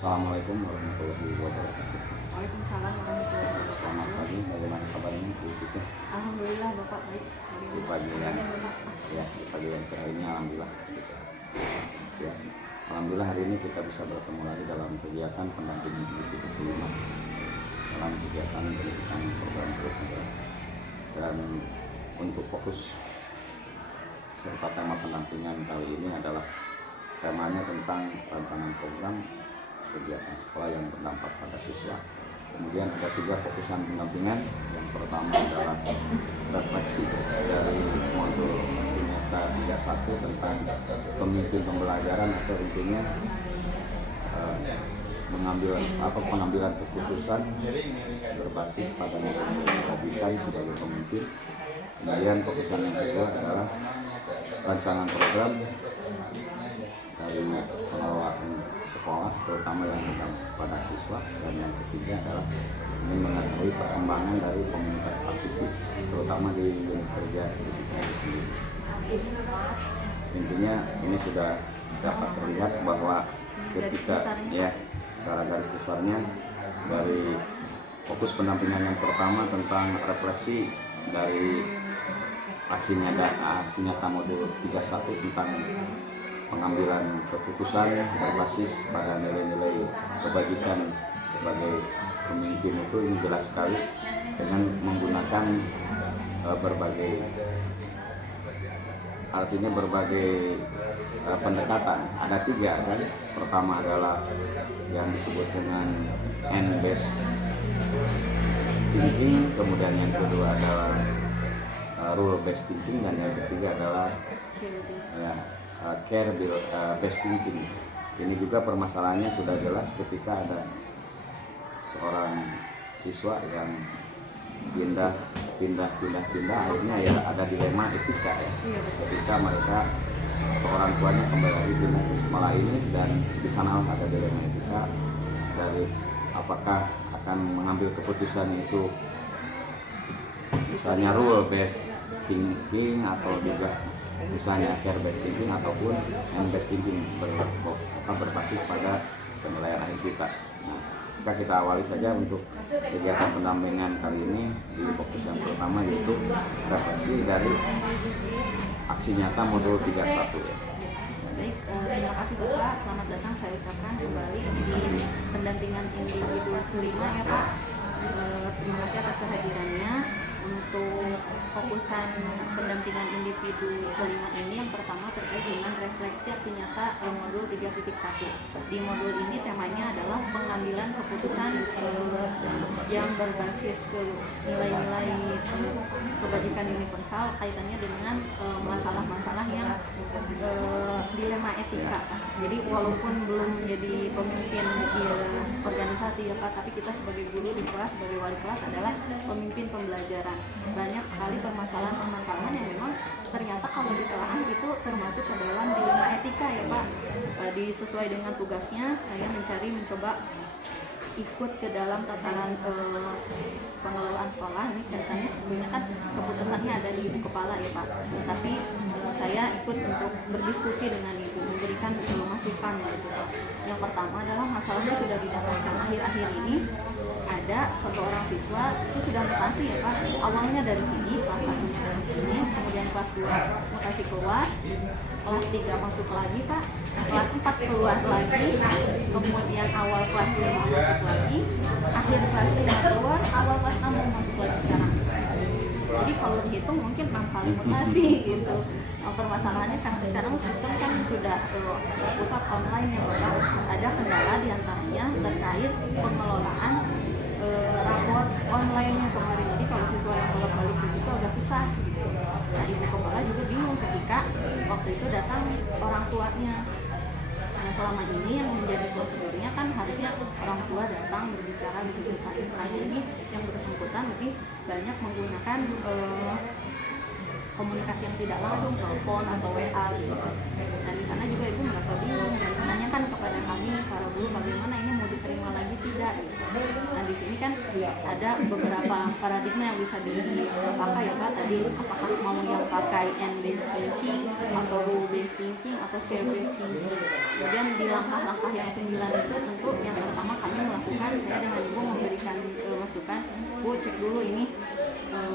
Assalamualaikum warahmatullahi wabarakatuh. Waalaikumsalam warahmatullahi wabarakatuh. Selamat pagi, bagaimana kabarnya Bu Cici? Alhamdulillah Bapak baik. Di pagi yang di pagi yang cerah ini alhamdulillah. Ya, alhamdulillah hari ini kita bisa bertemu lagi dalam kegiatan pendampingan individu kelima dalam kegiatan pendidikan program Grup Negara. Dan untuk fokus serta tema pendampingan kali ini adalah temanya tentang rancangan program kegiatan sekolah yang berdampak pada siswa. Kemudian ada 3 fokusan pendampingan. Yang pertama adalah refleksi dari modul Sinyata 31 tentang pemimpin pembelajaran, atau intinya pengambilan keputusan berbasis pada nilai kompetensi sebagai pemimpin. Kemudian fokusan yang kedua adalah rancangan program dari pengelolaan sekolah, terutama yang berdampak pada siswa. Dan yang ketiga adalah ingin mengetahui perkembangan dari komunitas praktisi, terutama di unit kerja digital itu sendiri. Intinya ini sudah dapat terlihat bahwa ketika secara garis besarnya dari fokus pendampingan yang pertama tentang refleksi dari aksi nyata modul 31 tentang pengambilan keputusan berbasis pada nilai-nilai kebajikan sebagai pemimpin, itu ini jelas sekali dengan menggunakan berbagai pendekatan. Ada 3 kan. Pertama adalah yang disebut dengan N-based thinking, kemudian yang kedua adalah rule based thinking, dan yang ketiga adalah care based thinking. Ini juga permasalahannya sudah jelas ketika ada seorang siswa yang pindah akhirnya ya ada dilema etika ya. Ketika mereka orang tuanya kembali lagi pindah ke sekolah ini, dan di sana ada dilema etika dari apakah akan mengambil keputusan itu misalnya rule based thinking atau juga misalnya care based thinking ataupun N based thinking berbasis pada penilaian akhir kita. Nah, kita awali saja untuk kegiatan pendampingan kali ini di fokus yang pertama, yaitu refleksi dari aksi nyata modul 31 ya. Baik, terima kasih Bapak. Selamat datang saya ucapkan kembali di pendampingan individu kelima ya Pak. Terima kasih atas kehadirannya. Untuk fokusan pendampingan individu kelima ini, yang pertama terkait dengan refleksi aksi nyata modul 3.1. Di modul ini temanya adalah pengambilan keputusan yang berbasis ke nilai-nilai kebajikan universal kaitannya dengan masalah-masalah yang dilema etika. Jadi walaupun belum menjadi pemimpin organisasi ya Pak, tapi kita sebagai guru di kelas, sebagai wali kelas adalah pemimpin pembelajaran. Banyak sekali permasalahan yang memang ternyata kalau ditelaah itu termasuk ke dalam dilema etika ya Pak. Sesuai dengan tugasnya, saya mencoba ikut ke dalam tataran pengelolaan sekolah. Ini kaitannya sebetulnya kan keputusannya ada di ibu kepala ya Pak, tapi saya ikut untuk berdiskusi dengan ibu, memberikan masukan gitu Pak. Yang pertama adalah masalahnya sudah didapatkan akhir-akhir ini. Ada satu orang siswa itu sudah mutasi ya Pak, awalnya dari sini kelas 1 ini, kemudian kelas 2 mutasi keluar, kelas 3 masuk lagi Pak, kelas 4 keluar lagi, kemudian awal kelas 5 masuk lagi, akhir kelas 5 keluar, awal kelas 6 masuk lagi sekarang. Jadi kalau dihitung mungkin 6 kali mutasi gitu. Nah, permasalahannya sampai sekarang sistem kan sudah pusat online ya Bapak. Ada kendala diantaranya terkait pengelolaan rapor online-nya kemarin. Jadi kalau siswa yang bolak-balik itu agak susah gitu. Nah, ibu kepala juga bingung ketika waktu itu datang orang tuanya. Nah, selama ini yang menjadi prosedurnya kan harusnya orang tua datang berbicara begitu. Nah, ini yang bersangkutan lebih banyak menggunakan komunikasi yang tidak langsung, telepon atau WA gitu. Dan di sana juga ibu merasa bingung dan menanyakan kepada kami para guru bagaimana ini mau diterima lagi tidak gitu. Nah, di sini kan ada beberapa paradigma yang bisa dipakai ya Pak. Tadi apakah mau yang pakai N-based thinking atau rule-based thinking atau fear-based thinking. Kemudian di langkah-langkah yang 9 itu tentu yang pertama kami melakukan, saya dengan Ibu memberikan masukan, Bu cek dulu ini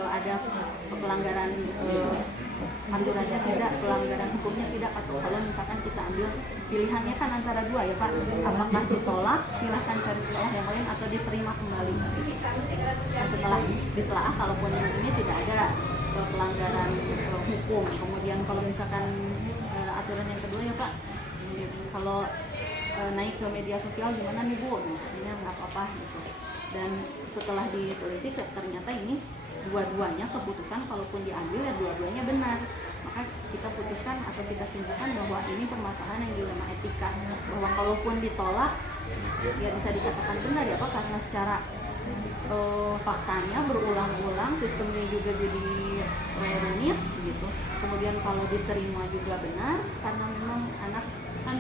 ada pelanggaran aturannya tidak, pelanggaran hukumnya tidak, atau kalau misalkan kita ambil pilihannya kan antara dua ya Pak, apakah ditolak silahkan cari sekolah yang lain atau diterima kembali. Nah, setelah ditelaah kalaupun ini tidak ada pelanggaran hukum, kemudian kalau misalkan aturan yang kedua ya Pak, kalau naik ke media sosial gimana nih Bu, ini nggak apa-apa gitu. Dan setelah ditelisik ternyata ini dua-duanya keputusan kalaupun diambil ya dua-duanya benar, maka kita putuskan atau kita simpulkan bahwa ini permasalahan yang dilema etika, bahwa kalaupun ditolak ya bisa dikatakan benar ya Pak, karena secara faktanya berulang-ulang, sistemnya juga jadi rumit gitu. Kemudian kalau diterima juga benar karena memang anak kan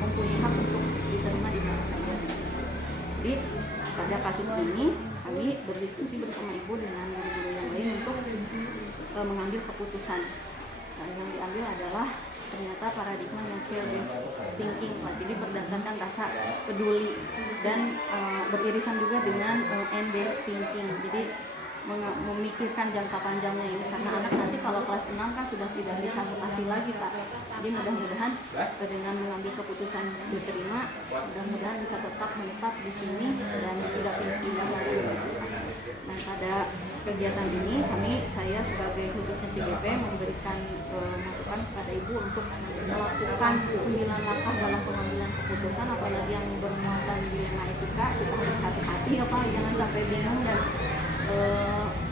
mempunyai hak untuk diterima di mana saja. Jadi pada kasus ini kami berdiskusi bersama Ibu dengan guru-guru yang lain untuk mengambil keputusan. Yang diambil adalah ternyata paradigma yang fear-based thinking, jadi berdasarkan rasa peduli, dan beririsan juga dengan end-based thinking. Jadi memikirkan jangka panjangnya ini, karena anak nanti kalau kelas 6 kan sudah tidak bisa mutasi lagi Pak. Jadi mudah-mudahan dengan mengambil keputusan diterima, mudah-mudahan bisa tetap menetap di sini dan tidak pindah lagi. Nah, pada kegiatan ini saya sebagai khususnya CGP memberikan masukan kepada Ibu untuk melakukan 9 langkah dalam pengambilan keputusan, apalagi yang bermuatan dilema etika. Kita harus hati-hati ya Pak, jangan sampai bingung dan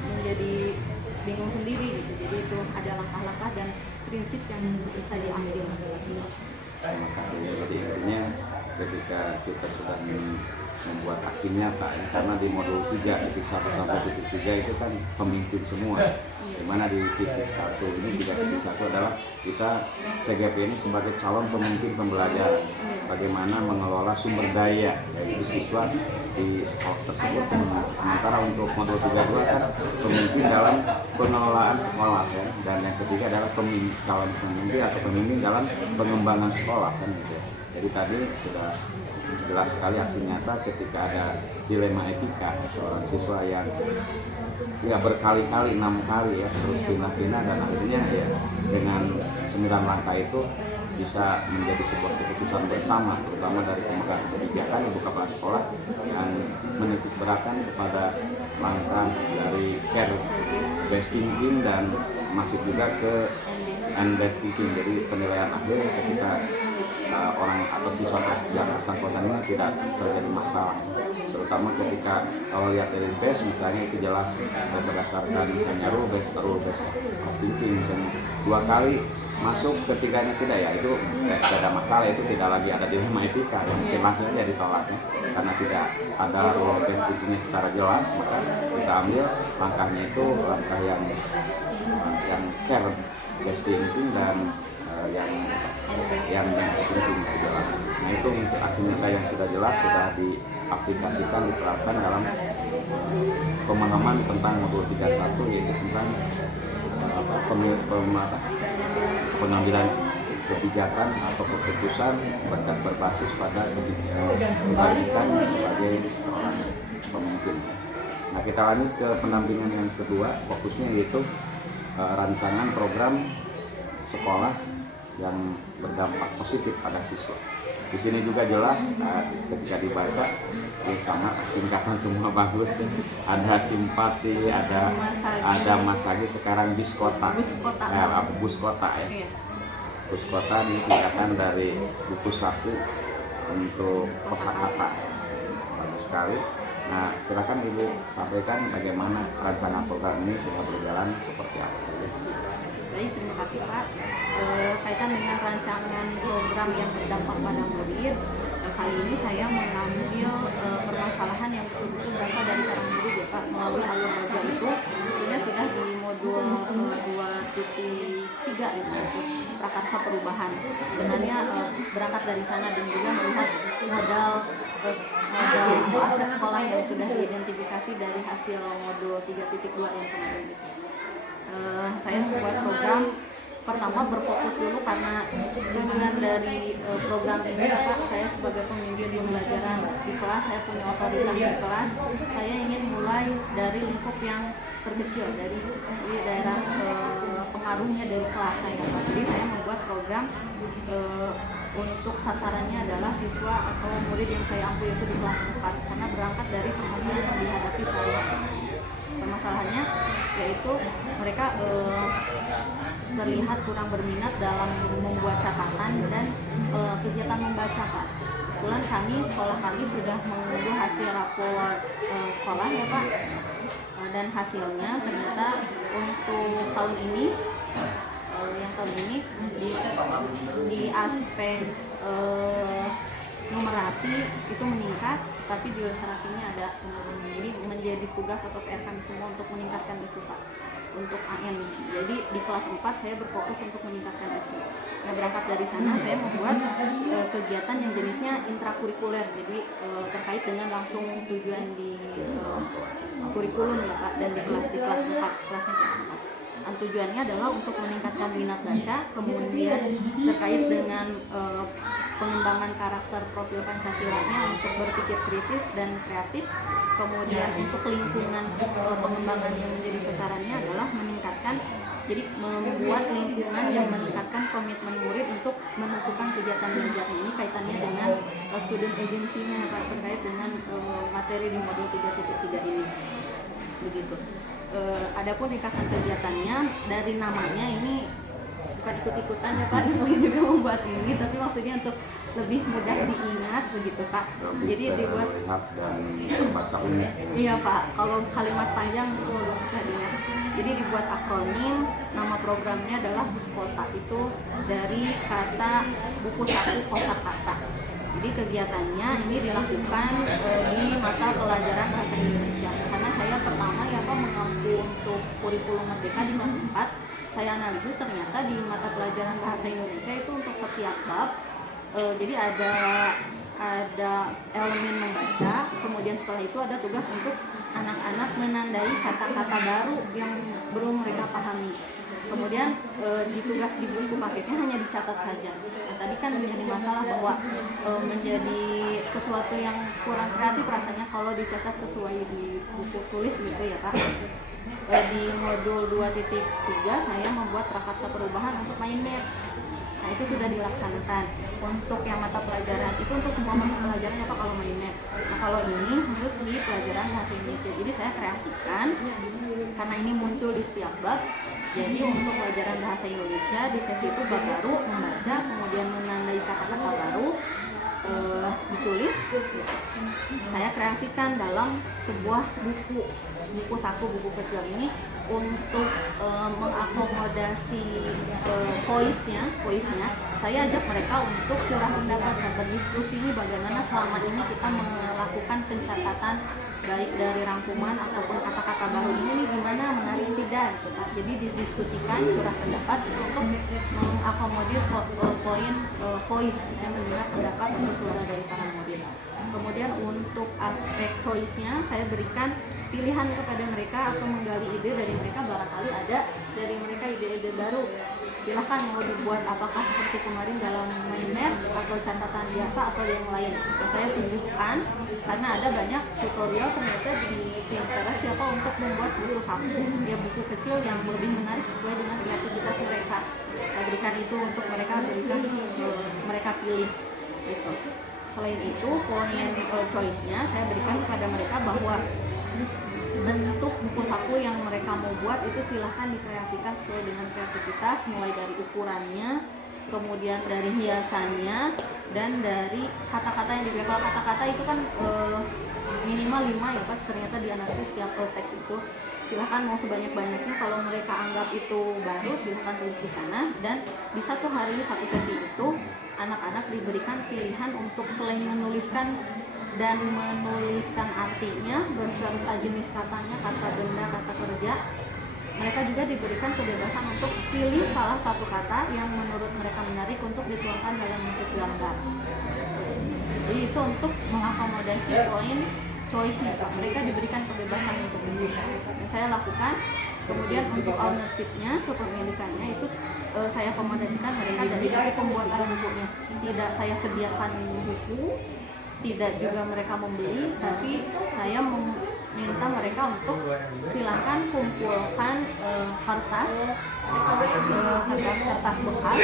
menjadi bingung sendiri gitu. Jadi itu ada langkah-langkah dan prinsip yang bisa diambil. Terima kasih. Jadi intinya ketika kita sudah membuat aksi nyata ya, karena di modul 3 titik 1 sampai titik 3 itu kan pemimpin semua, dimana di titik 1 ini 3.1 adalah kita CGP ini sebagai calon pemimpin pembelajaran, bagaimana mengelola sumber daya dari siswa di sekolah tersebut. Sementara untuk modul 32 kan pemimpin dalam pengelolaan sekolah ya, dan yang ketiga adalah calon pemimpin atau pemimpin dalam pengembangan sekolah kan gitu. Jadi tadi sudah jelas sekali aksi nyata ketika ada dilema etika seorang siswa yang ya berkali-kali 6 kali ya terus pindah-pindah, dan akhirnya ya dengan 9 langkah itu bisa menjadi sebuah keputusan bersama, terutama dari pemegang kebijakan ibu kepala sekolah yang menitik beratkan kepada langkah dari care based thinking dan masuk juga ke end-based thinking. Jadi penilaian akhir ketika orang atau siswa yang bersangkutan ini tidak terjadi masalah, terutama ketika kalau lihat dari base misalnya itu jelas berdasarkan misalnya rule based thinking, misalnya 2 kali masuk ketiganya tidak ya itu tidak ada masalah, itu tidak lagi ada dilema etika yang mungkin langsung aja ditolaknya karena tidak ada rule based thinkingnya secara jelas. Maka kita ambil langkahnya itu langkah yang care based thinking dan yang penting jelas. Nah itu aksi nyata yang sudah jelas sudah diaplikasikan, diterapkan dalam pemahaman tentang modul 31, yaitu tentang pengambilan kebijakan atau keputusan berbasis pada kebijakan sebagai seorang pemimpin. Nah kita lanjut ke pendampingan yang kedua, fokusnya yaitu rancangan program sekolah yang berdampak positif pada siswa. Di sini juga jelas ketika dibaca sama singkatan semua bagus. Ada simpati, ada masagi, sekarang bis kota. Bus kota ya. Bus kota ini singkatan dari buku saku untuk kosakata. Bagus sekali. Nah, silakan Ibu sampaikan bagaimana rancangan program ini sudah berjalan seperti apa saja. Baik, terima kasih Pak. Kaitan dengan rancangan program yang berdampak pada murid, kali ini saya mengambil permasalahan yang betul-betul berasal dari seorang murid ya Pak, melalui alur belajar itu tentunya sudah di modul 2.3 ya, prakarsa perubahan. Sebenarnya berangkat dari sana dan juga melihat modal aset sekolah yang sudah diidentifikasi dari hasil modul 3.2 yang kemarin itu. Saya membuat program pertama berfokus dulu karena tujuan dari program ini Pak, saya sebagai pemimpin pembelajaran di kelas, saya punya otoritas di kelas, saya ingin mulai dari lingkup yang terkecil, dari daerah pengaruhnya dari kelas saya Pak. Jadi saya membuat program untuk sasarannya adalah siswa atau murid yang saya ampu itu di kelas 4 karena berangkat dari permasalahan yang dihadapi saya. Permasalahannya yaitu mereka terlihat kurang berminat dalam membuat catatan dan kegiatan membaca Pak. Kebetulan sekolah kami sudah mengunduh hasil rapor sekolah ya Pak, dan hasilnya ternyata untuk tahun ini di aspek numerasi itu meningkat, tapi di literasinya ada penurunan. Jadi menjadi tugas atau PR kami semua untuk meningkatkan itu Pak, untuk AN. Jadi di kelas 4 saya berfokus untuk meningkatkan itu. Nah, berangkat dari sana saya membuat kegiatan yang jenisnya intrakurikuler, jadi terkait dengan langsung tujuan di kurikulum ya Pak, dan di kelas 4, kelasnya kelas 4. Tujuannya adalah untuk meningkatkan minat baca, kemudian terkait dengan pengembangan karakter profil Pancasilanya untuk berpikir kritis dan kreatif, kemudian untuk lingkungan pengembangan yang menjadi sasarannya adalah meningkatkan, jadi membuat lingkungan yang meningkatkan komitmen murid untuk menentukan kegiatan belajarnya. Ini kaitannya dengan student agency-nya terkait dengan materi di modul 3.3 ini. Begitu. Adapun ringkasan kegiatannya dari namanya ini bukan ikut-ikutan ya Pak, ini juga membuat ini, tapi maksudnya untuk lebih mudah diingat begitu Pak. Jadi dibuat dan terbaca umum. Iya Pak, kalau kalimat panjang itu susah diingat. Jadi dibuat akronim, nama programnya adalah Buskota, itu dari kata buku saku kosakata. Jadi kegiatannya ini dilakukan di mata pelajaran bahasa Indonesia. Karena saya pertama ya Pak mengampu untuk kurikulum merdeka di kelas 4. Saya analisis ternyata di mata pelajaran bahasa Indonesia itu untuk setiap bab jadi ada elemen membaca, kemudian setelah itu ada tugas untuk anak-anak menandai kata-kata baru yang belum mereka pahami. Kemudian di tugas di buku paketnya hanya dicatat saja. Nah, tadi kan menjadi masalah bahwa menjadi sesuatu yang kurang kreatif rasanya kalau dicatat sesuai di buku tulis gitu ya Pak. Di modul 2.3 saya membuat prakarsa perubahan untuk mind map. Nah itu sudah dilaksanakan. Untuk yang mata pelajaran itu untuk semua mata pelajaran ya Pak kalau mind map. Nah kalau ini harus di pelajaran bahasa Indonesia. Jadi saya kreasikan karena ini muncul di setiap bab. Jadi untuk pelajaran bahasa Indonesia di sesi itu bab baru membaca, kemudian menandai kata-kata baru, ditulis. Saya kreasikan dalam sebuah buku saku, buku kecil ini untuk mengakomodasi voice-nya. Saya ajak mereka untuk curah pendapat dan berdiskusi ini bagaimana selama ini kita melakukan pencatatan baik dari rangkuman ataupun kata-kata baru ini gimana, menarik tidak gitu. Jadi didiskusikan curah pendapat untuk mengakomodir poin voice yang mendengar pendapat atau suara dari para murid. Kemudian untuk aspek choice-nya saya berikan pilihan kepada mereka atau menggali ide dari mereka, barangkali ada dari mereka ide-ide baru. Silahkan mau dibuat apakah seperti kemarin dalam mind map atau catatan biasa atau yang lain. Nah, saya tunjukkan karena ada banyak tutorial ternyata di Pinterest siapa untuk membuat buku saku, ya buku kecil yang lebih menarik sesuai dengan kreativitas mereka. Saya berikan itu untuk mereka, mereka pilih gitu. Selain itu poin choice-nya saya berikan kepada mereka bahwa bentuk buku saku yang mereka mau buat itu silahkan dikreasikan sesuai dengan kreativitas, mulai dari ukurannya, kemudian dari hiasannya, dan dari kata-kata yang diberi. Kalau kata-kata itu kan minimal 5 ya Pak, ternyata dianalisis setiap teks itu. Silahkan mau sebanyak-banyaknya, kalau mereka anggap itu baru silahkan tulis di sana. Dan di satu hari, satu sesi itu anak-anak diberikan pilihan untuk selain menuliskan artinya beserta jenis katanya, kata benda, kata kerja, mereka juga diberikan kebebasan untuk pilih salah satu kata yang menurut mereka menarik untuk dituangkan dalam bentuk gambar. Jadi itu untuk mengakomodasi poin choice-nya, mereka diberikan kebebasan untuk memilih. Yang saya lakukan, kemudian untuk ownership-nya, kepemilikannya itu saya komodasikan mereka dari sisi pembuatan bukunya. Tidak saya sediakan buku, tidak juga mereka membeli, tapi saya meminta mereka untuk silakan kumpulkan kertas bekas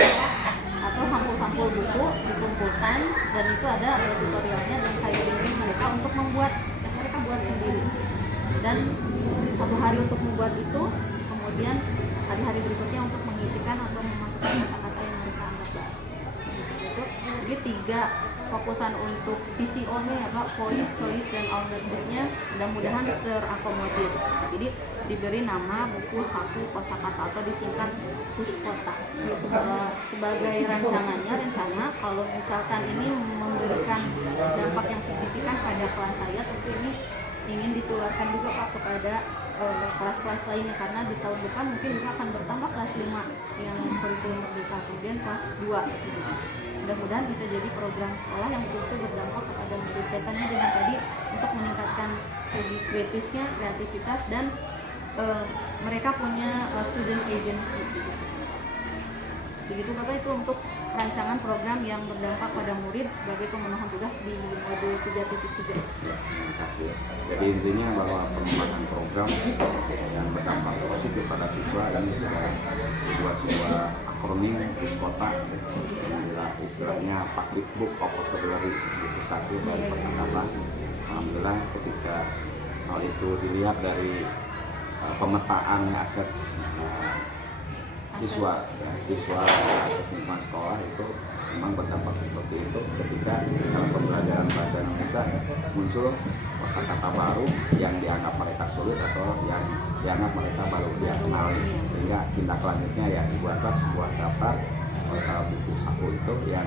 atau sampul-sampul buku, dikumpulkan, dan itu ada tutorialnya, dan saya bimbing mereka untuk membuat, dan mereka buat sendiri. Dan 1 hari untuk membuat itu, kemudian hari-hari berikutnya untuk mengisikan atau memasukkan kata-kata yang mereka anggap baik. Gitu. Jadi 3 fokusan untuk VCO-nya ya Pak, voice, choice, dan ownership-nya mudah-mudahan terakomodir. Jadi diberi nama buku saku kosakata atau disingkat Puskota. Gitu. Sebagai rencana kalau misalkan ini memberikan dampak yang signifikan pada kelas saya, tentu ini ingin ditularkan juga Pak kepada kelas-kelas lainnya, karena di tahun depan mungkin juga akan bertambah kelas 5 yang kurikulum merdeka, kemudian kelas 2. Mudah-mudahan bisa jadi program sekolah yang betul-betul berdampak kepada murid. Kaitannya dengan tadi untuk meningkatkan segi kritisnya, kreativitas, dan mereka punya student agency. Begitu Bapak, itu untuk rancangan program yang berdampak pada murid sebagai pemenuhan tugas di modul 3.3. Ya, terima kasih. Jadi intinya bahwa pengembangan program yang berdampak positif pada siswa ini sudah dibuat sebuah akronim Puskota yang istilahnya Public Book of Vocabulary, buku saku dari kosakata. Alhamdulillah ketika hal itu dilihat dari pemetaan aset siswa aset lingkungan sekolah, itu memang berdampak seperti itu ketika dalam pembelajaran bahasa Indonesia muncul kosakata baru yang dianggap mereka sulit atau yang dianggap mereka baru dia kenali, sehingga tindak lanjutnya ya dibuatlah sebuah daftar buku saku itu yang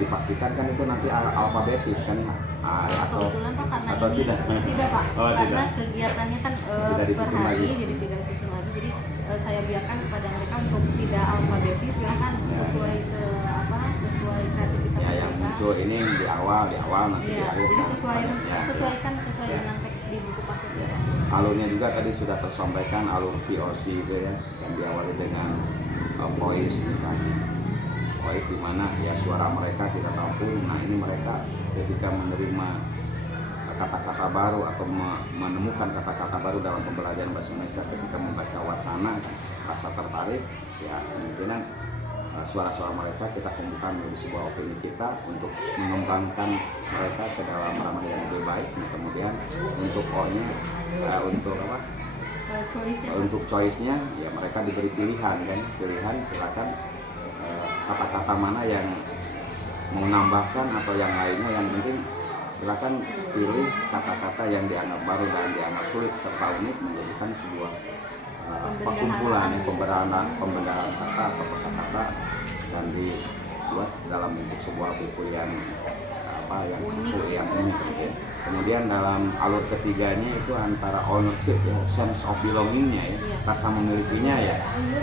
dipastikan kan itu nanti alfabetis kan atau Pak, karena atau ini tidak Pak, karena tidak. kegiatannya kan Tidak per disusun hari, lagi. jadi tidak disusun lagi. Jadi saya biarkan kepada mereka untuk tidak alfabetis, silakan sesuai sesuai kreativitas Ya, yang mereka. muncul ini di awal nanti di Ya, akhir. jadi sesuai Ya. dengan teks di buku paket. Ya. Alurnya juga tadi sudah tersampaikan, alur VOC itu ya, yang diawali dengan voice misalnya. Voice di mana ya suara mereka kita tampung. Nah ini mereka ketika menerima kata-kata baru atau menemukan kata-kata baru dalam pembelajaran bahasa Indonesia, ketika membaca wacana rasa tertarik, ya kemungkinan suara-suara mereka kita kumpulkan menjadi sebuah opini kita untuk mengembangkan mereka ke dalam ranah yang lebih baik. Nah, kemudian untuk O-nya untuk apa? Untuk choice-nya ya mereka diberi pilihan silakan kata-kata mana yang mau nambahkan atau yang lainnya, yang penting silakan pilih kata-kata yang dianggap baru dan dianggap sulit serta unik, menjadikan sebuah perkumpulan pembenaran kata atau kosakata, dan dibuat dalam bentuk sebuah buku yang unik. Kemudian dalam alur ketiganya itu antara ownership ya, sense of belongingnya ya, rasa memilikinya ya,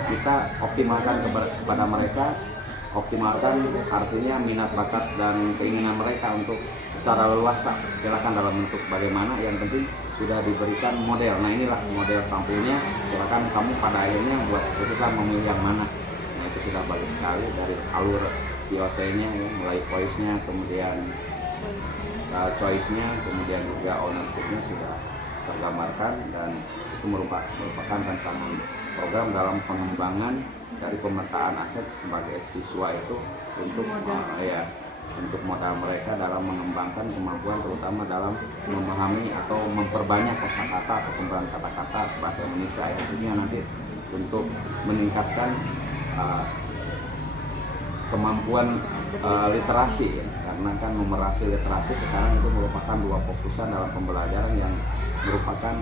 kita optimalkan kepada mereka. Optimalkan artinya minat bakat dan keinginan mereka untuk secara leluasa, silakan dalam bentuk bagaimana, yang penting sudah diberikan model. Nah inilah model sampulnya, silakan kamu pada akhirnya buat keputusan memilih yang mana. Nah itu sudah bagus sekali dari alur VOC-nya ya, mulai voice-nya, kemudian choice-nya, kemudian juga ownership-nya sudah tergambarkan, dan itu merupakan rancangan program dalam pengembangan dari pemetaan aset sebagai siswa itu untuk untuk modal mereka dalam mengembangkan kemampuan, terutama dalam memahami atau memperbanyak kosakata atau penggunaan kata-kata bahasa Indonesia ya, tentunya nanti untuk meningkatkan kemampuan literasi ya. Karena kan numerasi literasi sekarang itu merupakan 2 fokusan dalam pembelajaran yang merupakan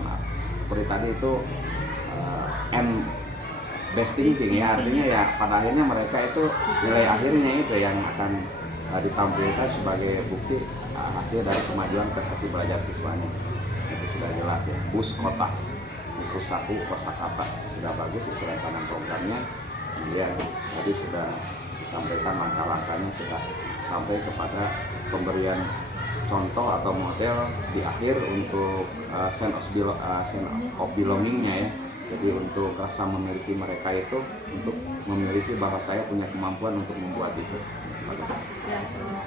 seperti tadi itu best thinking ya, artinya ya pada akhirnya mereka itu nilai akhirnya itu yang akan ditampilkan sebagai bukti hasil dari kemajuan prestasi belajar siswanya. Itu sudah jelas ya. Puskota, buku saku kosakata sudah bagus isi rancangan programnya. Kemudian tadi sudah disampaikan langkah-langkahnya, sudah sampai kepada pemberian contoh atau model di akhir untuk sense of belonging-nya ya. Jadi untuk rasa memiliki mereka itu, untuk memiliki bahwa saya punya kemampuan untuk membuat itu. Ya,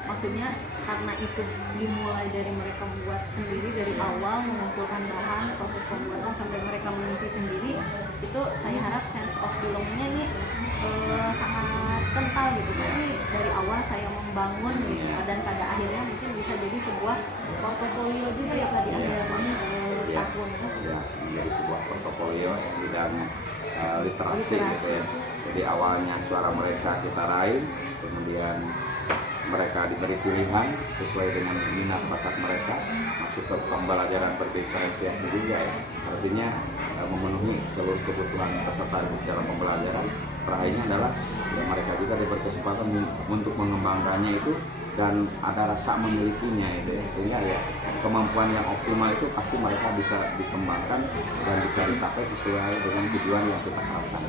maksudnya karena itu dimulai dari mereka membuat sendiri dari awal, mengumpulkan bahan, proses pembuatan sampai mereka mengisi sendiri, itu saya harap sense of belonging-nya ini sangat kental gitu. Jadi dari awal saya membangun gitu, dan pada akhirnya mungkin bisa jadi sebuah portofolio juga ya Pak di akhir ini tahun. Ya, menjadi sebuah portofolio yang bidang literasi gitu ya. Jadi awalnya suara mereka kita raih, kemudian mereka diberi pilihan sesuai dengan minat bakat mereka, masuk ke pembelajaran berdiferensiasi juga ya. Artinya memenuhi seluruh kebutuhan peserta dalam pembelajaran. Terakhirnya adalah ya, mereka juga diberi kesempatan untuk mengembangkannya itu dan ada rasa memilikinya itu ya. Sehingga ya kemampuan yang optimal itu pasti mereka bisa dikembangkan dan bisa dicapai sesuai dengan tujuan yang kita harapkan.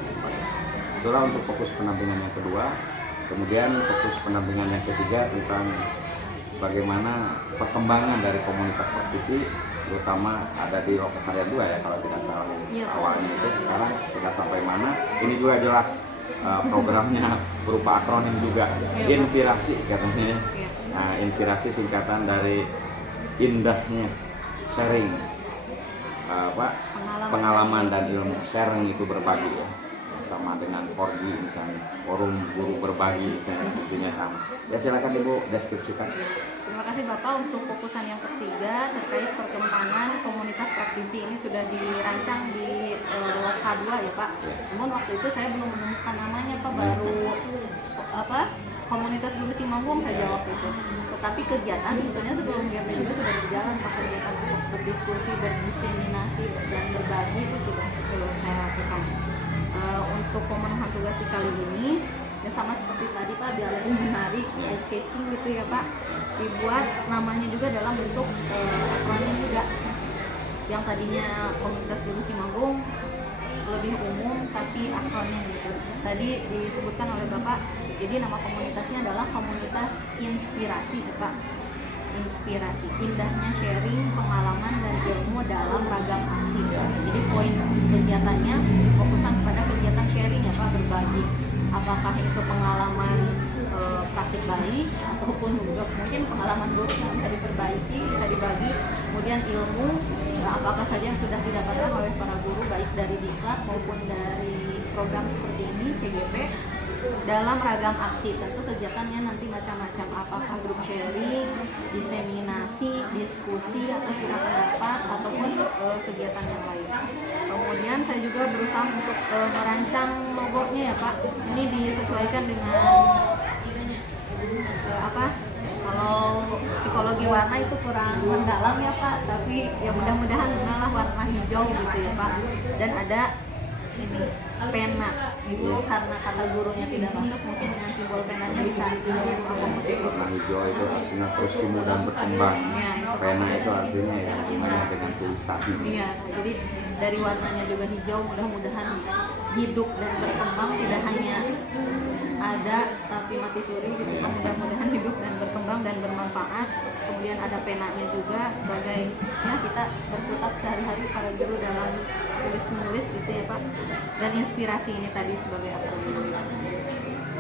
Itulah untuk fokus pendampingan yang kedua. Kemudian fokus pendampingan yang ketiga tentang bagaimana perkembangan dari komunitas praktisi, terutama ada di Lokakarya 2 ya kalau tidak salah awalnya itu, sekarang sudah sampai mana. Ini juga jelas programnya berupa akronim juga, inspirasi katanya. Nah, inspirasi singkatan dari indahnya sharing, pengalaman dan ilmu. Sharing itu berbagi ya, sama dengan Forgi misalnya, forum guru berbagi misalnya, tentunya sama. Ya silakan Ibu deskripsikan. Terima kasih Bapak. Untuk fokusan yang ketiga terkait perkembangan komunitas praktisi, ini sudah dirancang di Loka 2 ya Pak. Namun waktu itu saya belum menemukan namanya Pak, baru komunitas guru Cimanggung saja waktu itu. Tetapi kegiatan sebetulnya sebelum GP juga sudah berjalan Pak, kegiatan untuk berdiskusi, berdiseminasi dan berbagi itu sudah saya lakukan. Untuk pemenuhan tugas kali ini ya sama seperti tadi Pak, biar lebih menarik, eye-catching gitu ya Pak, dibuat namanya juga dalam bentuk akronim juga. Yang tadinya komunitas guru Cimanggung lebih umum tapi akronim gitu. Tadi disebutkan oleh Bapak, jadi nama komunitasnya adalah komunitas inspirasi ya Pak. Inspirasi, indahnya sharing pengalaman dan ilmu dalam ragam aksi. Jadi poin kegiatannya fokusan pada kegiatan sharing ya Pak, berbagi. Apakah itu pengalaman praktik baik ataupun juga mungkin pengalaman buruk yang bisa diperbaiki, bisa dibagi. Kemudian ilmu, apakah saja yang sudah didapatkan oleh para guru baik dari diklat maupun dari program seperti ini CGP dalam ragam aksi. Tentu kegiatannya nanti macam-macam, apakah grup sharing, diseminasi, diskusi atau sidang pendapat ataupun kegiatan yang lain. Kemudian saya juga berusaha untuk merancang logonya ya Pak. Ini disesuaikan dengan kalau psikologi warna itu kurang mendalam ya Pak, tapi ya mudah-mudahan adalah warna hijau gitu ya Pak. Dan ada ini pena itu karena kata gurunya tidak masuk, mungkin dengan simbol penanya bisa diakomodir. Warna hijau itu artinya terus tumbuh dan berkembang. Pena itu artinya ya dimana dengan tulisan. Iya, jadi dari warnanya juga hijau, mudah-mudahan hidup dan berkembang, tidak hanya ada tapi mati suri gitu. Mudah-mudahan hidup dan berkembang dan bermanfaat. Kemudian ada penanya juga sebagai ya kita berkutat sehari-hari para guru dalam tulis-menulis gitu ya Pak. Dan inspirasi ini tadi sebagai akronim.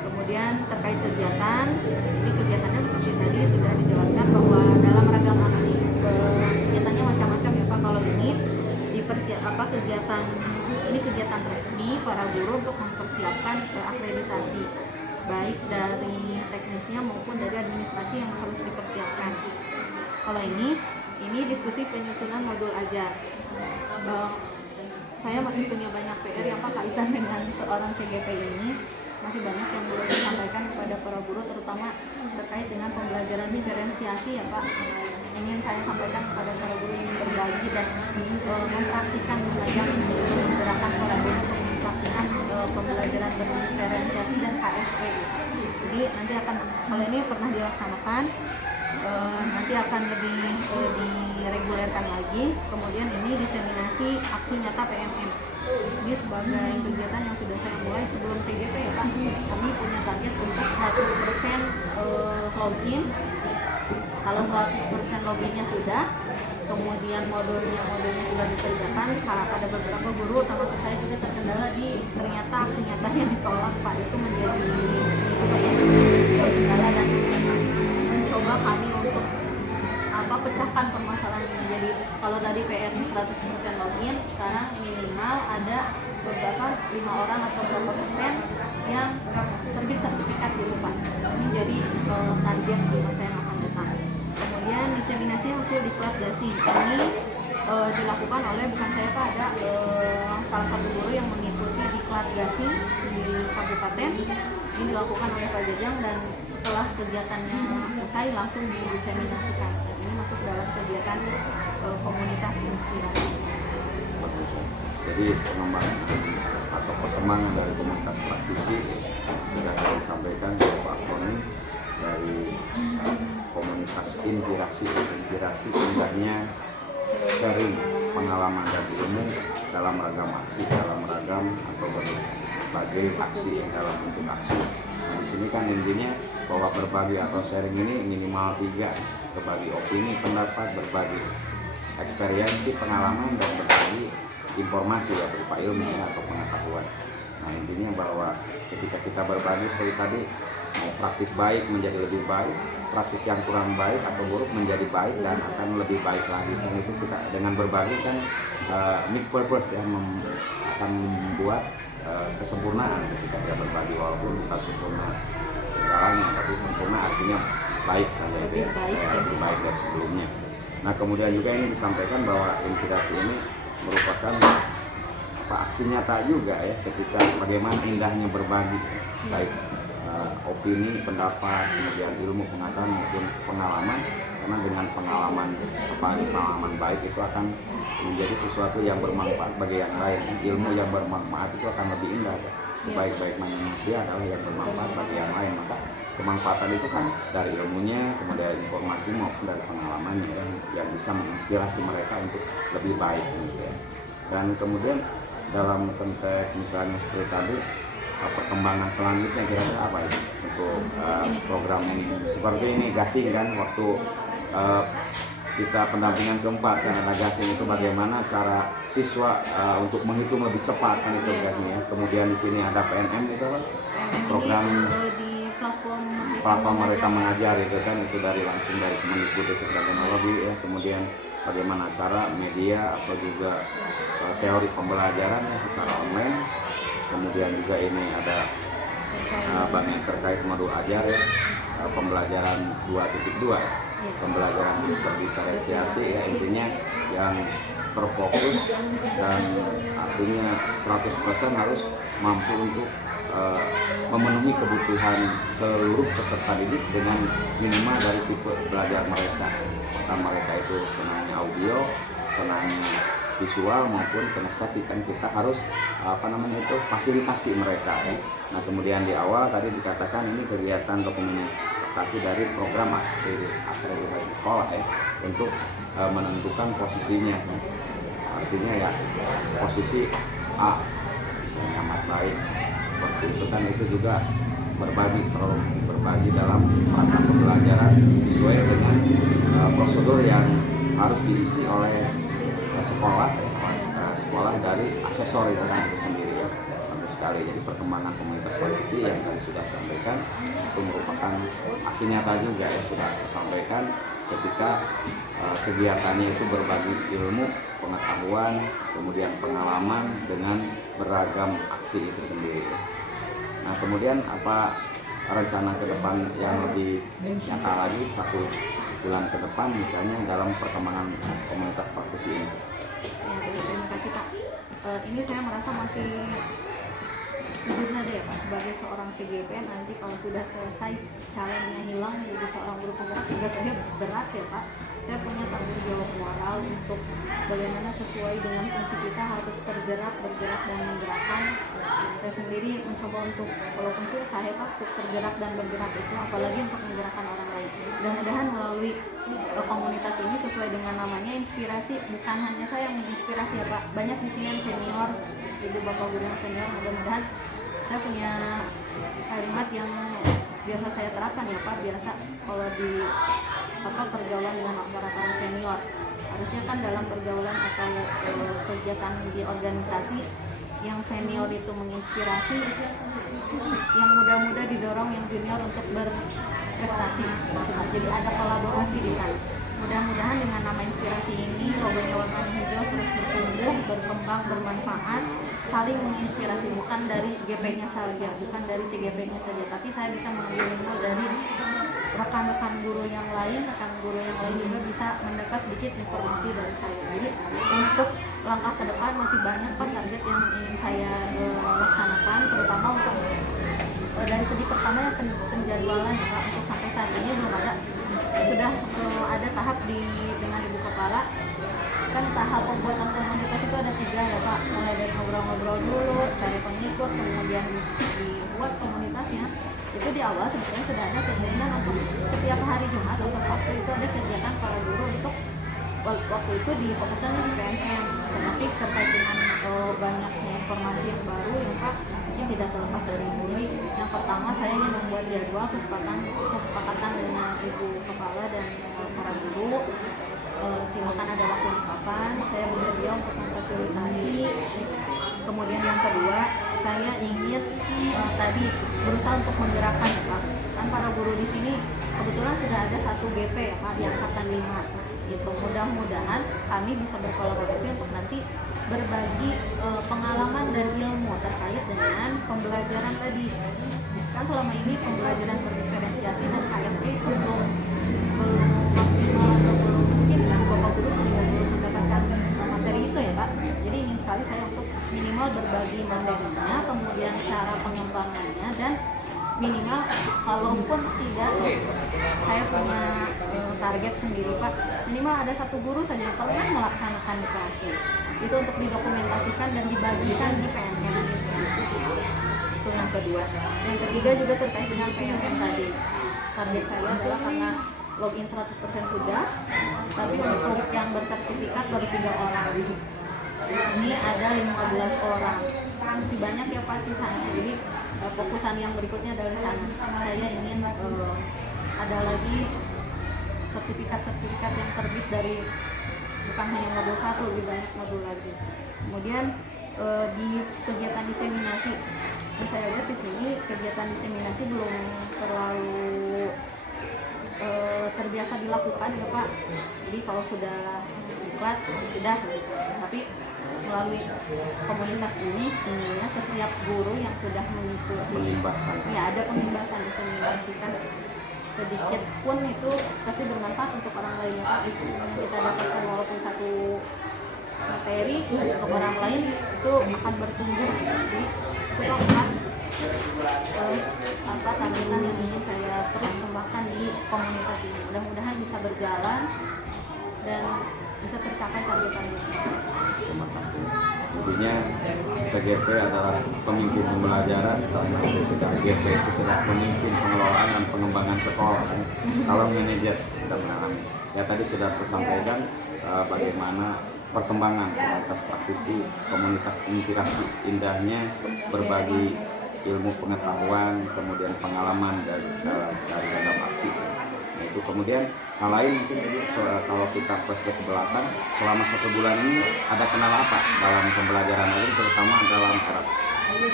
Kemudian terkait kegiatan, ini kegiatannya seperti tadi sudah dijelaskan bahwa dalam ragam aksi kegiatannya macam-macam ya Pak. Kalau ini kegiatan ini kegiatan resmi para guru untuk mempersiapkan akreditasi baik dari teknisnya maupun dari administrasi yang harus dipersiapkan. Kalau ini diskusi penyusunan modul ajar. Saya masih punya banyak PR yang kaitan dengan seorang CGP ini. Masih banyak yang perlu disampaikan kepada para guru, terutama terkait dengan pembelajaran diferensiasi ya Pak. Ingin saya sampaikan kepada para guru yang berbagi dan mempraktikkan belajar menggerakkan para guru untuk mempraktikkan pembelajaran berdiferensiasi dan KSE. Jadi nanti akan, kalau ini pernah dilaksanakan, nanti akan lebih diregulerkan lagi. Kemudian ini diseminasi aksi nyata PMM. Ini sebagai kegiatan yang sudah saya mulai sebelum CGP ya Pak. Kami punya target untuk 100% login Kalau 100% loginnya sudah, kemudian modulnya sudah dikerjakan, pada beberapa guru termasuk saya juga terkendala ternyata aksi nyatanya ditolak Pak. Itu menjadi kendala dan mencoba kami untuk pecahkan permasalahan ini. Jadi kalau tadi PR-nya 100% login, sekarang minimal ada beberapa 5 orang atau berapa persen yang terbit sertifikat dulu Pak. Ini jadi target di masa yang akan datang. Kemudian diseminasi hasil diklat gasing ini dilakukan oleh, bukan saya Pak, ada salah satu guru yang mengikuti diklat gasing di kabupaten. Ini dilakukan oleh Pak Jajang dan setelah kegiatannya usai langsung diseminasikan. Ini masuk dalam kegiatan komunitas inspirasi. Jadi pengembangan atau perkembangan dari komunitas praktisi sudah saya sampaikan Pak Tony dari komunitas inspirasi indahnya sharing pengalaman dan ilmu dalam ragam aksi, dalam ragam atau berbagai aksi dalam bentuk aksi. Nah, di sini kan intinya bahwa berbagi atau sharing ini minimal 3, berbagi opini, pendapat, berbagi eksperiensi, pengalaman, dan berbagi informasi ya berupa ilmu atau pengetahuan. Nah intinya bahwa ketika kita berbagi seperti tadi, mau praktik baik menjadi lebih baik, praktik yang kurang baik atau buruk menjadi baik dan akan lebih baik lagi. Dan itu kita dengan berbagi kan make purpose ya, akan membuat kesempurnaan ketika kita berbagi, walaupun bukan sempurna segalanya, tapi sempurna artinya baik saja ya, lebih baik dari sebelumnya. Nah kemudian juga ini disampaikan bahwa inspirasi ini merupakan aksi nyata juga ya, ketika bagaimana indahnya berbagi, baik opini, pendapat, kemudian ilmu, pengetahuan maupun pengalaman. Karena dengan pengalaman baik itu akan menjadi sesuatu yang bermanfaat bagi yang lain. Ilmu yang bermanfaat itu akan lebih indah ya. Sebaik-baik manusia adalah yang bermanfaat bagi yang lain. Maka kemanfaatan itu kan dari ilmunya, kemudian informasi maupun dari pengalamannya yang bisa menginspirasi mereka untuk lebih baik gitu ya. Dan kemudian dalam konteks misalnya seperti tadi, perkembangan selanjutnya kira-kira apa ya untuk program ini? Seperti ini gasing kan, waktu kita pendampingan keempat kan ada gasing, itu bagaimana cara siswa untuk menghitung lebih cepat kan itu gasingnya. Kemudian di sini ada PNM itu kan, program platform mereka mengajar itu kan, itu langsung dari Kemendikbud dan Teknologi ya. Kemudian bagaimana cara media atau juga teori pembelajaran ya, secara online. Kemudian juga ini ada banyak terkait modul ajar ya, pembelajaran 2.2 ya, pembelajaran berdiferensiasi ya, intinya yang terfokus dan artinya 100% harus mampu untuk memenuhi kebutuhan seluruh peserta didik dengan minimal dari tipe belajar mereka. Maka mereka itu senangnya audio, senangnya visual maupun kinestetik, kan kita harus fasilitasi mereka ya. Nah kemudian di awal tadi dikatakan ini kegiatan dokumentasi dari program akreditasi sekolah ya, untuk menentukan posisinya. Artinya ya posisi A misalnya amat baik seperti itu kan, itu juga berbagi dalam rangka pembelajaran sesuai dengan prosedur yang harus diisi oleh sekolah dari asesor itu kan itu sendiri ya. Bagus sekali. Jadi perkembangan komunitas praktisi yang tadi sudah sampaikan itu merupakan aksi nyata juga ya, sudah disampaikan ketika kegiatannya itu berbagi ilmu, pengetahuan, kemudian pengalaman dengan beragam aksi itu sendiri ya. Nah kemudian apa rencana ke depan yang lebih nyata lagi 1 bulan ke depan misalnya dalam perkembangan komunitas praktisi ini? Ya, terima kasih Pak. Ini saya merasa masih jujur saja ya Pak, sebagai seorang CGPN nanti kalau sudah selesai calonnya hilang jadi seorang guru penggerak juga saja berat ya Pak. Saya punya tanggung jawab moral untuk bagaimana sesuai dengan fungsi kita harus bergerak dan menggerakkan. Saya sendiri mencoba untuk, walaupun saya Pak, untuk tergerak dan bergerak itu, apalagi untuk menggerakkan orang lain. Mudah-mudahan melalui komunitas ini sesuai dengan namanya inspirasi, bukan hanya saya yang menginspirasi ya Pak, banyak di sini yang senior, ibu bapak guru yang senior. Mudah-mudahan saya punya kalimat yang biasa saya terapkan ya Pak, biasa kalau di pergaulan dengan orang senior. Harusnya kan dalam pergaulan atau kegiatan di organisasi, yang senior itu menginspirasi, yang muda-muda didorong yang junior untuk berprestasi. Jadi ada kolaborasi di sana. Mudah-mudahan dengan nama inspirasi ini, logonya warna hijau terus bertumbuh, berkembang, bermanfaat, saling menginspirasi, bukan dari GP-nya saja, bukan dari CGP-nya saja, tapi saya bisa mengambil ilmu dari rekan-rekan guru yang lain juga bisa mendapat sedikit informasi dari saya. Jadi untuk langkah ke depan masih banyak Pak target yang ingin saya laksanakan, terutama untuk dari segi pertama yang penjadwalan ya Pak. Untuk sampai saat ini belum ada, sudah ada tahap dengan Ibu Kepala. Kan tahap pembuatan komunitas itu ada 3 ya Pak, mulai dari ngobrol-ngobrol dulu, cari pengikut, kemudian dibuat komunitasnya. Itu di awal sebetulnya sudah ada keinginan untuk setiap hari Jumat atau Sabtu itu ada kegiatan para guru untuk waktu itu difokuskan di PNM, tapi terkait dengan banyaknya informasi yang baru yang Pak mungkin tidak terlepas dari ini. Yang pertama saya ingin membuat jadwal kesepakatan dengan Ibu Kepala dan para guru. Silakan ada waktu kapan, saya bersedia untuk memfasilitasi. Kemudian yang kedua, saya ingin tadi berusaha untuk menggerakkan ya Pak. Kan para guru di sini kebetulan sudah ada 1 GP ya Pak di angkatan 5. Gitu. Mudah-mudahan kami bisa berkolaborasi untuk nanti berbagi pengalaman dan ilmu terkait dengan pembelajaran tadi. Kan selama ini pembelajaran berdiferensiasi dan KSE itu belum maksimal atau belum mungkin kan Bapak Guru belum mendapatkan materi itu ya Pak. Jadi ingin sekali saya untuk minimal berbagi materinya, kemudian cara pengembangannya, dan minimal kalaupun tidak saya punya target sendiri Pak, minimal ada 1 guru saja yang pernah melaksanakan literasi itu untuk didokumentasikan dan dibagikan di PNM. Itu yang kedua. Yang ketiga juga terkait dengan PNM tadi, target saya adalah karena login 100% sudah, tapi untuk yang bersertifikat baru 3 orang. Ini ada 15 orang, masih banyak ya Pak sisanya. Jadi fokusan yang berikutnya adalah sana. Saya ingin ada lagi sertifikat yang terbit dari bukan hanya modul 1, lebih banyak modul lagi. Kemudian di kegiatan diseminasi, saya lihat di sini kegiatan diseminasi belum terlalu terbiasa dilakukan ya Pak. Jadi kalau sudah diklat sudah, tapi melalui komunitas ini inginnya setiap guru yang sudah mengikuti Pengimbasan. Ya ada pengimbasan diseminasi kan, sedikit pun itu pasti bermanfaat untuk orang lain ya Pak. Kita dapatkan walaupun 1 materi untuk orang lain itu akan bertumbuh. Jadi itu Pak targetan yang ingin saya terus kembangkan di komunitas ini. Mudah-mudahan bisa berjalan dan bisa tercapai targetan ini. Terima kasih. Intinya PGP adalah pemimpin pembelajaran, karena sudah GP itu sudah pemimpin pengelolaan dan pengembangan sekolah. Kalau manajer sudah mengalami, ya tadi sudah tersampaikan bagaimana perkembangan komunitas praktisi, komunitas inspirasi, indahnya berbagi ilmu pengetahuan, kemudian pengalaman dari adaptasi. Nah, itu kemudian hal lain mungkin kalau kita flashback ke belakang, selama 1 bulan ini ada kendala apa dalam pembelajaran ini, terutama dalam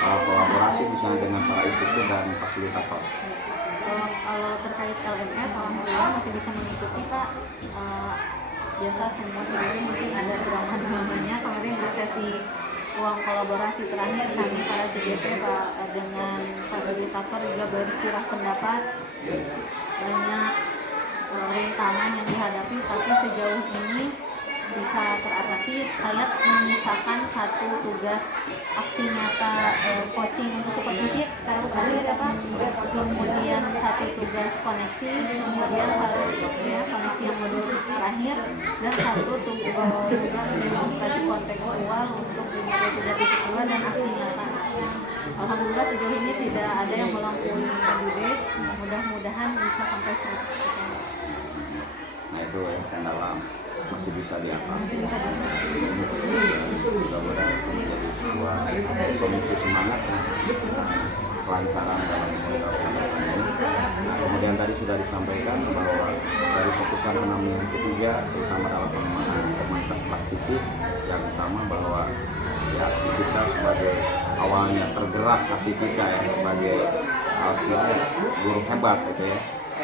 kolaborasi misalnya dengan para instruktur dan fasilitator. Kalau terkait LMS, alhamdulillah masih bisa mengikuti Pak. Biasa semua ini mungkin ada drama-dramanya. Kemarin di sesi ruang kolaborasi terakhir kami para CGP Pak dengan fasilitator juga bercurah pendapat, banyak rintangan yang dihadapi, tapi sejauh ini bisa teratasi. Saya menyisakan 1 tugas aksi nyata coaching untuk supervisi secara berkali ya Pak, kemudian 1 tugas koneksi, kemudian 1 koneksi yang modul terakhir, dan 1 tugas verifikasi kontekstual untuk modul 3.2 dan aksi nyata. Alhamdulillah sejauh ini tidak ada yang melampaui budget, mudah-mudahan bisa sampai 100%. Nah itu ya kendala masih bisa diatasi. Mudah-mudahan menjadi sebuah pemicu semangat ya, kelancaran dalam menjalankan ini. Kemudian tadi sudah disampaikan bahwa dari keputusan 693 terutama dalam pengembangan komunitas praktisi, yang utama bahwa ya kita sebagai awalnya tergerak hati kita ya sebagai guru hebat gitu ya,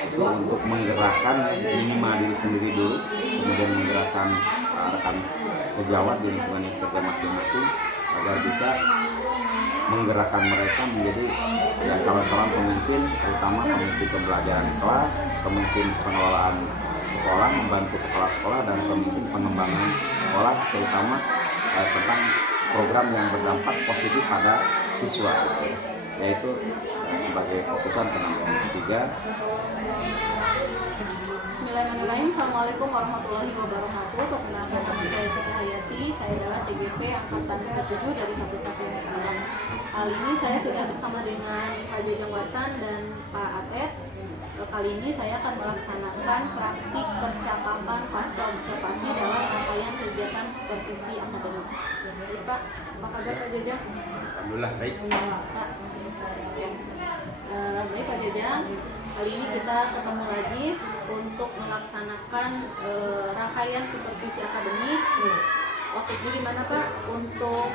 itu untuk menggerakkan minimal diri sendiri dulu, kemudian menggerakkan rekan sejawat di lingkungan kerja masing-masing agar bisa menggerakkan mereka menjadi ya calon-calon pemimpin, terutama pemimpin pembelajaran kelas, pemimpin pengelolaan sekolah, membantu kepala sekolah, dan pemimpin pengembangan sekolah, terutama tentang program yang berdampak positif pada siswa, yaitu sebagai fokusan penampilan ketiga. Bismillahirrahmanirrahim. Assalamualaikum warahmatullahi wabarakatuh. Perkenalkan nama saya Cici Hayati. Saya adalah CGP angkatan 7 dari Kabupaten Semarang. Kali ini saya sudah bersama dengan Pak Jajang Warsan dan Pak Atet. Kali ini saya akan melaksanakan praktik percakapan pasca observasi dalam rangkaian kegiatan supervisi akademik. Jadi Pak, apa kabar Pak Jajang? Alhamdulillah baik. Pak. Baik Pak Jajang. Kali ini kita ketemu lagi untuk melaksanakan rangkaian supervisi akademik. Waktu gimana Pak untuk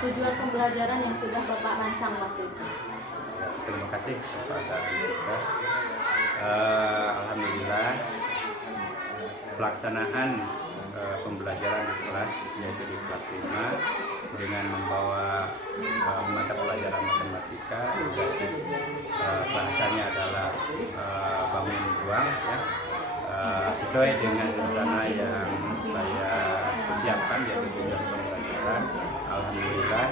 tujuan pembelajaran yang sudah Bapak rancang waktu itu? Terima kasih kepada kita. Alhamdulillah pelaksanaan pembelajaran di kelas, yaitu di kelas 5 dengan membawa mata pelajaran matematika, bahasanya adalah bangun ruang ya, sesuai dengan rencana yang saya persiapkan, yaitu tujuan pembelajaran. Alhamdulillah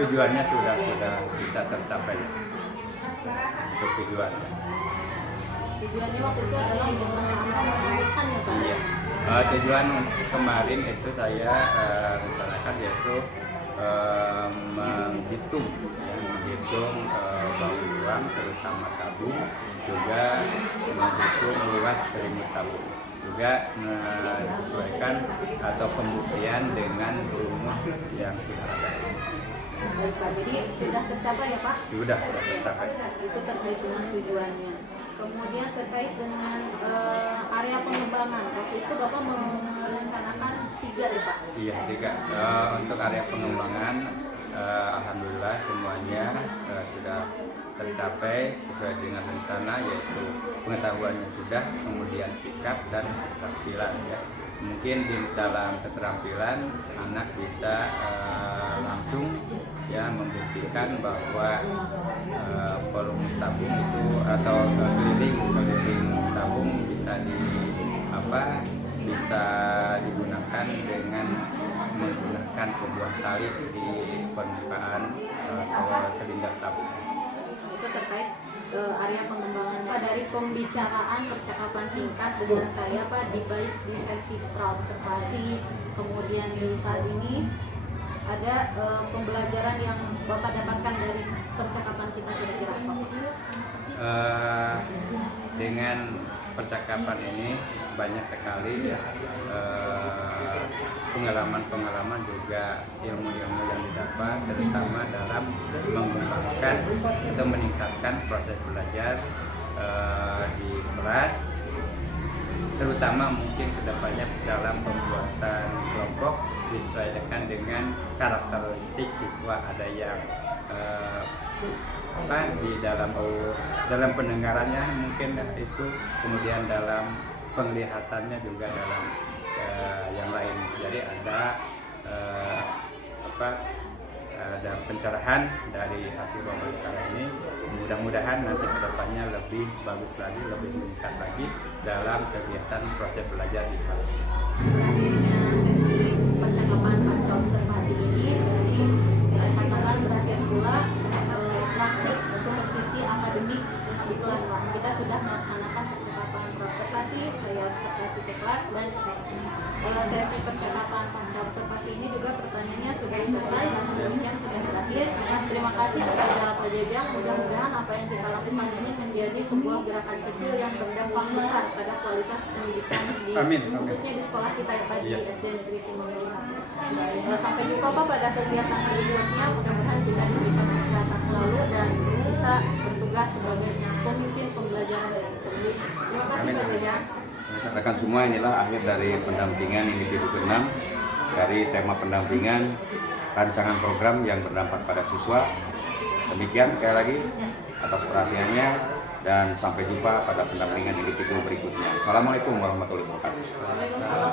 tujuannya sudah bisa tercapai untuk tujuan. Tujuannya waktu itu adalah menentukan ya Pak? Iya. Tujuan kemarin itu saya rencanakan yaitu menghitung bangun ruang terutama tabung, juga menghitung luas selimut tabung, juga menyesuaikan atau pembuktian dengan rumus yang sudah ada. Baik Pak, jadi sudah tercapai ya Pak? Sudah tercapai. Itu terkait dengan tujuannya. Kemudian terkait dengan area pengembangan, waktu itu Bapak merencanakan 3 ya Pak? Iya, 3. Untuk area pengembangan, alhamdulillah semuanya sudah tercapai sesuai dengan rencana, yaitu pengetahuannya sudah, kemudian sikap dan keterampilan ya. Mungkin di dalam keterampilan anak bisa langsung ya membuktikan bahwa volume tabung itu atau keliling tabung bisa digunakan dengan menggunakan sebuah tali di permukaan silinder tabung. Itu terkait area pengembangan Pak. Dari pembicaraan percakapan singkat dengan saya Pak, baik di sesi praobservasi, kemudian di saat ini ada pembelajaran yang Bapak dapatkan dari percakapan kita kira-kira apa? Dengan percakapan ini banyak sekali ya pengalaman juga ilmu-ilmu yang didapat, terutama dalam mengembangkan atau meningkatkan proses belajar di kelas, terutama mungkin kedepannya dalam pembuatan kelompok disesuaikan dengan karakteristik siswa. Ada yang di dalam pendengarannya mungkin itu, kemudian dalam penglihatannya juga dalam yang lain. Jadi ada pencerahan dari hasil pembelajaran ini. Mudah-mudahan nanti kedepannya lebih bagus lagi, lebih meningkat lagi dalam kegiatan proses belajar di kelas. Akhirnya sesi percakapan pasca observasi ini berarti katakan berakhir pula praktik supervisi akademik di kelas Pak. Kita sudah melaksanakan percakapan praobservasi, saya observasi ke kelas, dan sesi percakapan pasca observasi ini juga pertanyaannya sudah selesai dan demikian sudah berakhir. Terima kasih kepada Pak Jajang, mudah-mudahan apa yang kita lakukan ini menjadi sebuah gerakan kecil yang berdampak besar pada kualitas pendidikan di Amin. khususnya di sekolah kita ya Pak, di Iya. SD Negeri Cimanggu 1. Sampai jumpa Pak pada kegiatan berikutnya, mudah-mudahan kita diberikan kesehatan selalu dan bisa bertugas sebagai pemimpin pembelajaran yang sungguh. Terima kasih Amin. Pak Jajang. Rekan semua, inilah akhir dari pendampingan individu ke-6 dari tema pendampingan rancangan program yang berdampak pada siswa. Demikian sekali lagi atas perhatiannya dan sampai jumpa pada pendampingan individu berikutnya. Assalamualaikum warahmatullahi wabarakatuh. Waalaikumsalam.